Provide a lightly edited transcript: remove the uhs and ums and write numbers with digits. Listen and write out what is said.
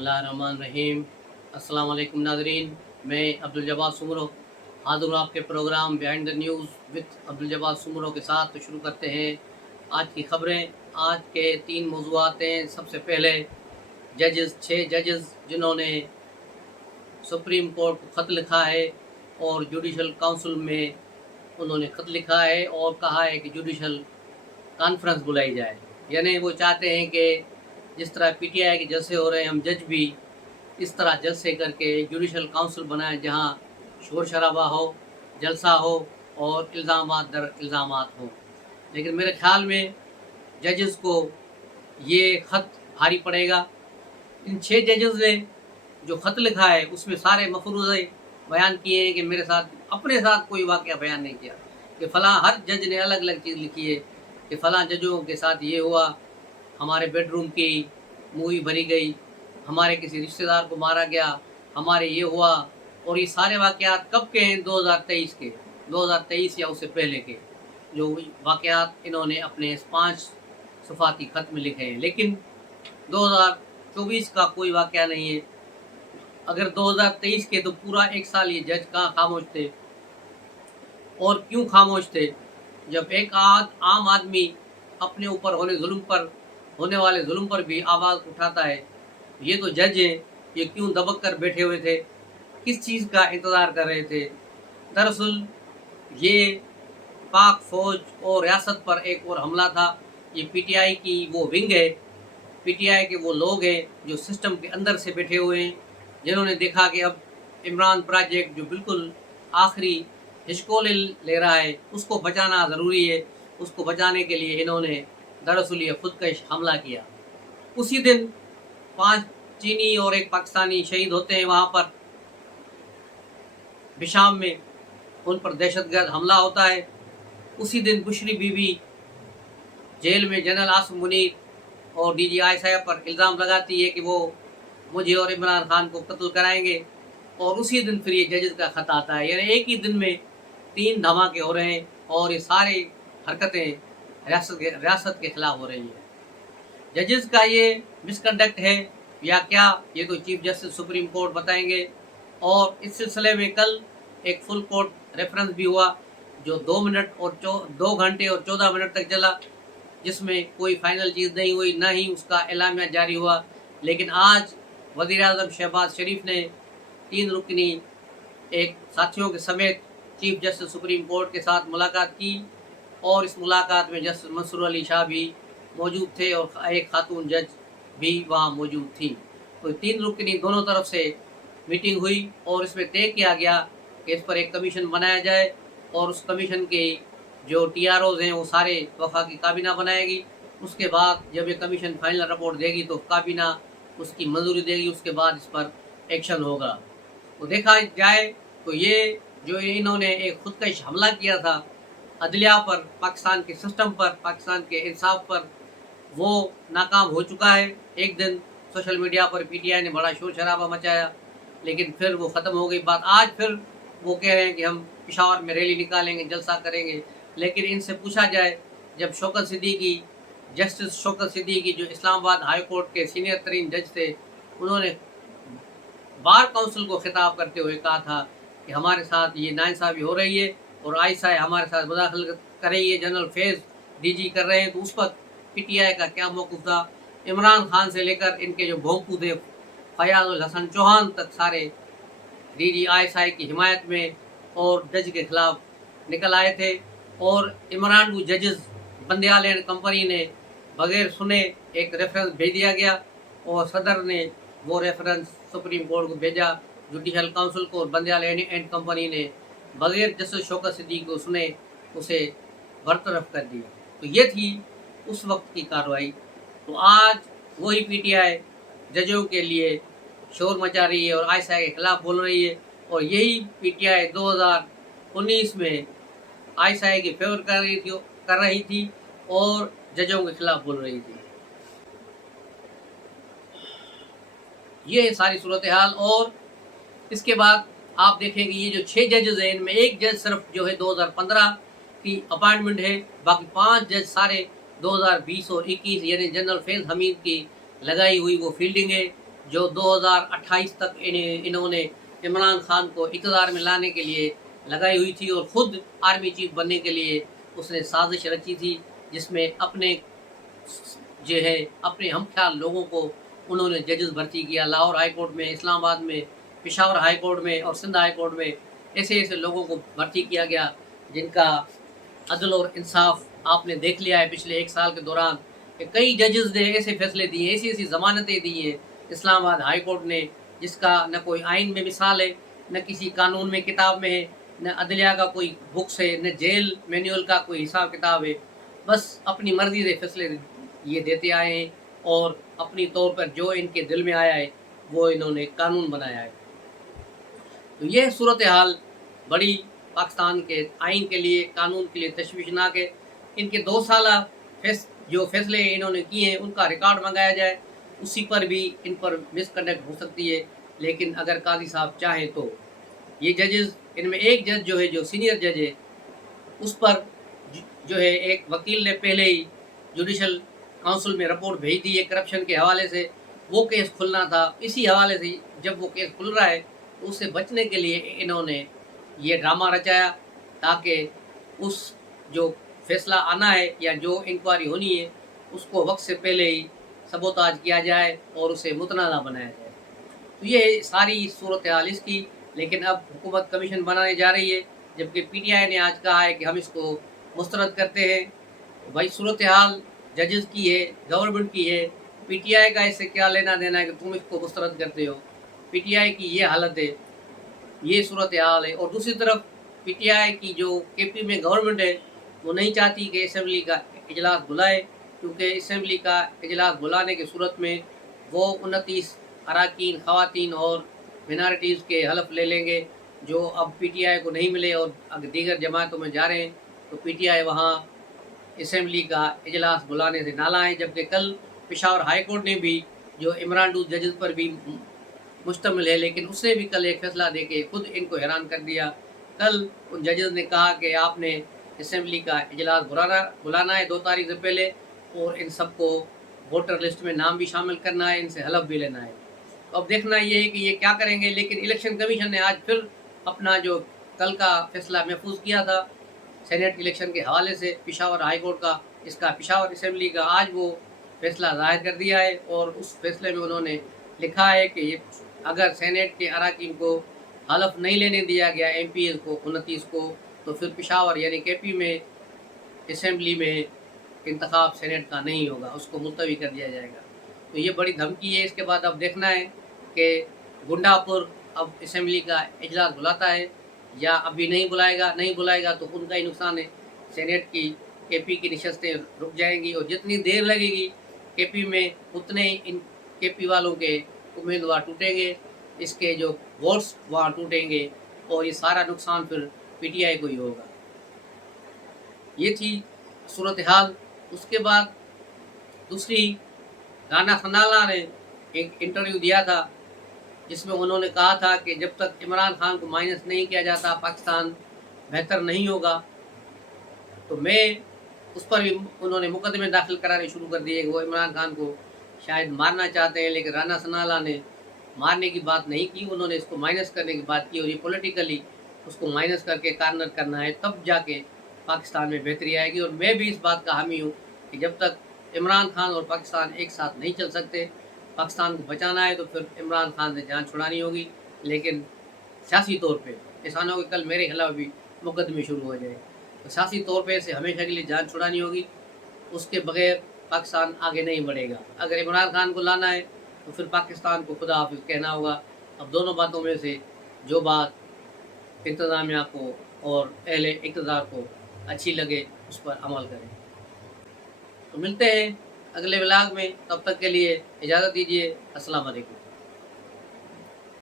बिस्मिल्लाहिर्रहमानिर्रहीम। अस्सलाम वालेकुम नाज़रीन, मैं अब्दुल जब्बार सुमरो हाज़िर हूँ आपके programme behind the news with Abdul Jabbar Soomro के साथ। तो शुरू करते हैं आज की ख़बरें। आज के 3 मौज़ूआत हैं। सबसे पहले जजेस 6 जजेस जिन्होंने सुप्रीम कोर्ट को ख़त लिखा है और जुडिशल काउंसिल में उन्होंने ख़त लिखा है और कहा है कि जुडिशल कॉन्फ्रेंस बुलाई जाए। यानी वो चाहते हैं कि जिस तरह पीटीआई के जलसे हो रहे हैं, हम जज भी इस तरह जलसे करके जुडिशल काउंसिल बनाएं जहां शोर शराबा हो, जलसा हो और इल्ज़ामात दर इल्ज़ामात हो। लेकिन मेरे ख्याल में जजेस को ये ख़त भारी पड़ेगा। इन 6 जजेस ने जो ख़त लिखा है उसमें सारे मफरूज़े बयान किए हैं कि मेरे साथ अपने साथ कोई वाक़या बयान नहीं किया, कि फ़लाँ हर जज ने अलग अलग चीज़ लिखी है कि फ़लाँ जजों के साथ ये हुआ, हमारे बेडरूम की मूवी भरी गई, हमारे किसी रिश्तेदार को मारा गया, हमारे ये हुआ। और ये सारे वाक़यात कब के हैं? 2023 के, 2023 या उससे पहले के जो वाक़यात इन्होंने अपने 5 सफ़ाती ख़त में लिखे हैं। लेकिन 2024 का कोई वाक़या नहीं है। अगर 2023 के तो पूरा 1 साल ये जज कहाँ खामोश थे और क्यों खामोश थे? जब एक आम आदमी अपने ऊपर होने वाले जुल्म पर भी आवाज़ उठाता है, ये तो जज हैं, ये क्यों दबक कर बैठे हुए थे? किस चीज़ का इंतज़ार कर रहे थे? दरअसल ये पाक फ़ौज और रियासत पर एक और हमला था। ये पीटीआई की वो विंग है, पीटीआई के वो लोग हैं जो सिस्टम के अंदर से बैठे हुए हैं, जिन्होंने देखा कि अब इमरान प्रोजेक्ट जो बिल्कुल आखिरी हिचकोले ले रहा है, उसको बचाना ज़रूरी है। उसको बचाने के लिए इन्होंने दरअसल ये खुदकश हमला किया। उसी दिन 5 चीनी और 1 पाकिस्तानी शहीद होते हैं वहाँ पर बिशाम में, उन पर दहशतगर्द हमला होता है। उसी दिन बुशरी बीबी जेल में जनरल आसिम मुनीर और डीजी आयशा पर इल्ज़ाम लगाती है कि वो मुझे और इमरान खान को कत्ल कराएंगे, और उसी दिन फिर ये जजेस का ख़त आता है। यानी एक ही दिन में 3 धमाके हो रहे हैं और ये सारी हरकतें रियासत के ख़िलाफ़ हो रही हैं। जजेस का ये मिसकंडक्ट है या क्या, ये तो चीफ जस्टिस सुप्रीम कोर्ट बताएंगे। और इस सिलसिले में कल एक फुल कोर्ट रेफरेंस भी हुआ जो 2 घंटे और 14 मिनट तक चला, जिसमें कोई फाइनल चीज़ नहीं हुई, ना ही उसका एलामिया जारी हुआ। लेकिन आज वज़ीर-ए-आज़म शहबाज शरीफ ने 3 रुकनी एक साथियों के समेत चीफ जस्टिस सुप्रीम कोर्ट के साथ मुलाकात की, और इस मुलाकात में जस्टिस मंसूर अली शाह भी मौजूद थे और एक खातून जज भी वहाँ मौजूद थी। तो 3 रुकनी दोनों तरफ से मीटिंग हुई और इसमें तय किया गया कि इस पर एक कमीशन बनाया जाए, और उस कमीशन के जो TROs हैं वो सारे वफाकी काबीना बनाएगी। उसके बाद जब ये कमीशन फाइनल रिपोर्ट देगी तो काबीना उसकी मंजूरी देगी, उसके बाद इस पर एक्शन होगा। तो देखा जाए तो ये जो इन्होंने एक खुदकश हमला किया था अदलिया पर, पाकिस्तान के सिस्टम पर, पाकिस्तान के इंसाफ पर, वो नाकाम हो चुका है। एक दिन सोशल मीडिया पर पीटीआई ने बड़ा शोर शराबा मचाया, लेकिन फिर वो ख़त्म हो गई बात। आज फिर वो कह रहे हैं कि हम पेशावर में रैली निकालेंगे, जलसा करेंगे। लेकिन इनसे पूछा जाए, जब जस्टिस शौकत सिद्दीकी जो इस्लामाबाद हाई कोर्ट के सीनियर तरीन जज थे, उन्होंने बार काउंसिल को खिताब करते हुए कहा था कि हमारे साथ ये नाइंसाफ़ी हो रही है और आईएसआई हमारे साथ मुदाखलत कर रही है, जनरल फैज़ डीजी कर रहे हैं, तो उस पर पीटीआई का क्या मौक़िफ़ था? इमरान खान से लेकर इनके जो भोंपू थे फयाज़ुल हसन चौहान तक सारे डीजी आईएसआई की हिमायत में और जज के ख़िलाफ़ निकल आए थे। और इमरान को जजेस बंदयाल एंड कंपनी ने बगैर सुने एक रेफरेंस भेज दिया गया, और सदर ने वो रेफरेंस सुप्रीम कोर्ट को भेजा, जुडिशल काउंसिल को, और बंदयाल एंड कंपनी ने बगैर जस्टिस शौकत सिद्दीकी को सुने उसे बरतरफ कर दिया। तो ये थी उस वक्त की कार्रवाई। तो आज वही पीटीआई जजों के लिए शोर मचा रही है और आईएसआई के खिलाफ बोल रही है, और यही पीटीआई 2019 में आईएसआई की फेवर कर रही थी और जजों के खिलाफ बोल रही थी। ये सारी सूरत हाल। और इसके बाद आप देखेंगे ये जो 6 जजेस हैं, इनमें एक जज सिर्फ जो है 2015 की अपॉइंटमेंट है, बाकी 5 जज सारे 2020 और 21 यानी जनरल फैज़ हमीद की लगाई हुई वो फील्डिंग है, جو 2028 تک انہوں نے عمران خان کو اقتدار میں لانے کے لیے لگائی ہوئی تھی، اور خود آرمی چیف بننے کے لیے اس نے سازش رچی تھی، جس میں اپنے ہم خیال لوگوں کو انہوں نے ججز بھرتی کیا۔ لاہور ہائی کورٹ میں، اسلام آباد میں، پشاور ہائی کورٹ میں اور سندھ ہائی کورٹ میں ایسے لوگوں کو بھرتی کیا گیا جن کا عدل اور انصاف آپ نے دیکھ لیا ہے پچھلے 1 سال کے دوران، کہ کئی ججز نے ایسے فیصلے دیے، ایسی ضمانتیں دی ہیں اسلام آباد ہائی کورٹ نے، جس کا نہ کوئی آئین میں مثال ہے، نہ کسی قانون میں کتاب میں ہے، نہ عدلیہ کا کوئی بکس ہے، نہ جیل مینول کا کوئی حساب کتاب ہے۔ بس اپنی مرضی سے فیصلے یہ دیتے آئے ہیں، اور اپنی طور پر جو ان کے دل میں آیا ہے وہ انہوں نے قانون بنایا ہے۔ تو یہ صورتحال بڑی پاکستان کے آئین کے لیے، قانون کے لیے تشویشناک ہے۔ ان کے 2 سالہ جو فیصلے انہوں نے کیے ہیں ان کا ریکارڈ منگایا جائے، اسی پر بھی ان پر مس کنڈکٹ ہو سکتی ہے، لیکن اگر قاضی صاحب چاہیں تو یہ ججز، ان میں ایک جج جو سینئر جج ہے، اس پر ایک وکیل نے پہلے ہی جوڈیشل کونسل میں رپورٹ بھیج دی ہے کرپشن کے حوالے سے، وہ کیس کھلنا تھا۔ اسی حوالے سے جب وہ کیس کھل رہا ہے تو اس سے بچنے کے لیے انہوں نے یہ ڈرامہ رچایا، تاکہ اس جو فیصلہ آنا ہے یا جو انکوائری ہونی ہے اس کو وقت سے پہلے ہی سبوتاج کیا جائے اور اسے متنازع بنایا جائے۔ تو یہ ساری صورتحال اس کی، لیکن اب حکومت کمیشن بنانے جا رہی ہے، جبکہ پی ٹی آئی نے آج کہا ہے کہ ہم اس کو مسترد کرتے ہیں۔ بھائی صورتحال ججز کی ہے، گورنمنٹ کی ہے، پی ٹی آئی کا اس سے کیا لینا دینا ہے کہ تم اس کو مسترد کرتے ہو؟ پی ٹی آئی کی یہ حالت ہے، یہ صورتحال ہے۔ اور دوسری طرف پی ٹی آئی کی جو کے پی میں گورنمنٹ ہے وہ نہیں چاہتی کہ اسمبلی کا اجلاس بلائے، کیونکہ اسمبلی کا اجلاس بلانے کی صورت میں وہ 29 اراکین، خواتین اور مینارٹیز کے حلف لے لیں گے، جو اب پی ٹی آئی کو نہیں ملے اور دیگر جماعتوں میں جا رہے ہیں، تو پی ٹی آئی وہاں اسمبلی کا اجلاس بلانے سے نالا ہے۔ جبکہ کل پشاور ہائی کورٹ نے بھی، جو عمران ڈوز ججز پر بھی مشتمل ہے، لیکن اس نے بھی کل ایک فیصلہ دے کے خود ان کو حیران کر دیا۔ کل ان ججز نے کہا کہ آپ نے اسمبلی کا اجلاس بلانا ہے 2 تاریخ سے پہلے، اور ان سب کو ووٹر لسٹ میں نام بھی شامل کرنا ہے، ان سے حلف بھی لینا ہے۔ اب دیکھنا یہ ہے کہ یہ کیا کریں گے، لیکن الیکشن کمیشن نے آج پھر اپنا جو کل کا فیصلہ محفوظ کیا تھا سینیٹ الیکشن کے حوالے سے پشاور ہائی کورٹ کا، اس کا پشاور اسمبلی کا، آج وہ فیصلہ ظاہر کر دیا ہے، اور اس فیصلے میں انہوں نے لکھا ہے کہ اگر سینیٹ کے اراکین کو حلف نہیں لینے دیا گیا، ایم پی ایز کو 29 کو، تو پھر پشاور یعنی کے پی میں اسمبلی میں انتخاب سینیٹ کا نہیں ہوگا، اس کو ملتوی کر دیا جائے گا۔ تو یہ بڑی دھمکی ہے۔ اس کے بعد اب دیکھنا ہے کہ گنڈا پور اب اسمبلی کا اجلاس بلاتا ہے یا ابھی نہیں بلائے گا تو ان کا ہی نقصان ہے۔ سینیٹ کی کے پی کی نشستیں رک جائیں گی، اور جتنی دیر لگے گی کے پی میں اتنے ان کے پی والوں کے امیدوار ٹوٹیں گے، اس کے جو ووٹس وہاں ٹوٹیں گے، اور یہ سارا نقصان پھر پی ٹی آئی کو ہی ہوگا۔ یہ تھی صورتحال۔ اس کے بعد دوسری، رانا ثناءاللہ نے ایک انٹرویو دیا تھا جس میں انہوں نے کہا تھا کہ جب تک عمران خان کو مائنس نہیں کیا جاتا پاکستان بہتر نہیں ہوگا۔ تو میں اس پر بھی انہوں نے مقدمے داخل کرانے شروع کر دیے کہ وہ عمران خان کو شاید مارنا چاہتے ہیں، لیکن رانا ثناءاللہ نے مارنے کی بات نہیں کی، انہوں نے اس کو مائنس کرنے کی بات کی، اور یہ پولیٹیکلی اس کو مائنس کر کے کارنر کرنا ہے، تب جا کے پاکستان میں بہتری آئے گی۔ اور میں بھی اس بات کا حامی ہوں کہ جب تک عمران خان اور پاکستان ایک ساتھ نہیں چل سکتے، پاکستان کو بچانا ہے تو پھر عمران خان سے جان چھڑانی ہوگی، لیکن سیاسی طور پہ ایسا نہ ہو کہ کل میرے خلاف بھی مقدمے شروع ہو جائے، تو سیاسی طور پہ اسے ہمیشہ کے لیے جان چھڑانی ہوگی، اس کے بغیر پاکستان آگے نہیں بڑھے گا۔ اگر عمران خان کو لانا ہے تو پھر پاکستان کو خدا حافظ کہنا ہوگا۔ اب دونوں باتوں میں سے جو بات انتظامیہ کو اور اہل اقتدار کو اچھی لگے اس پر عمل کریں۔ تو ملتے ہیں اگلے ولاگ میں، تب تک کے لیے اجازت دیجیے۔ السلام علیکم۔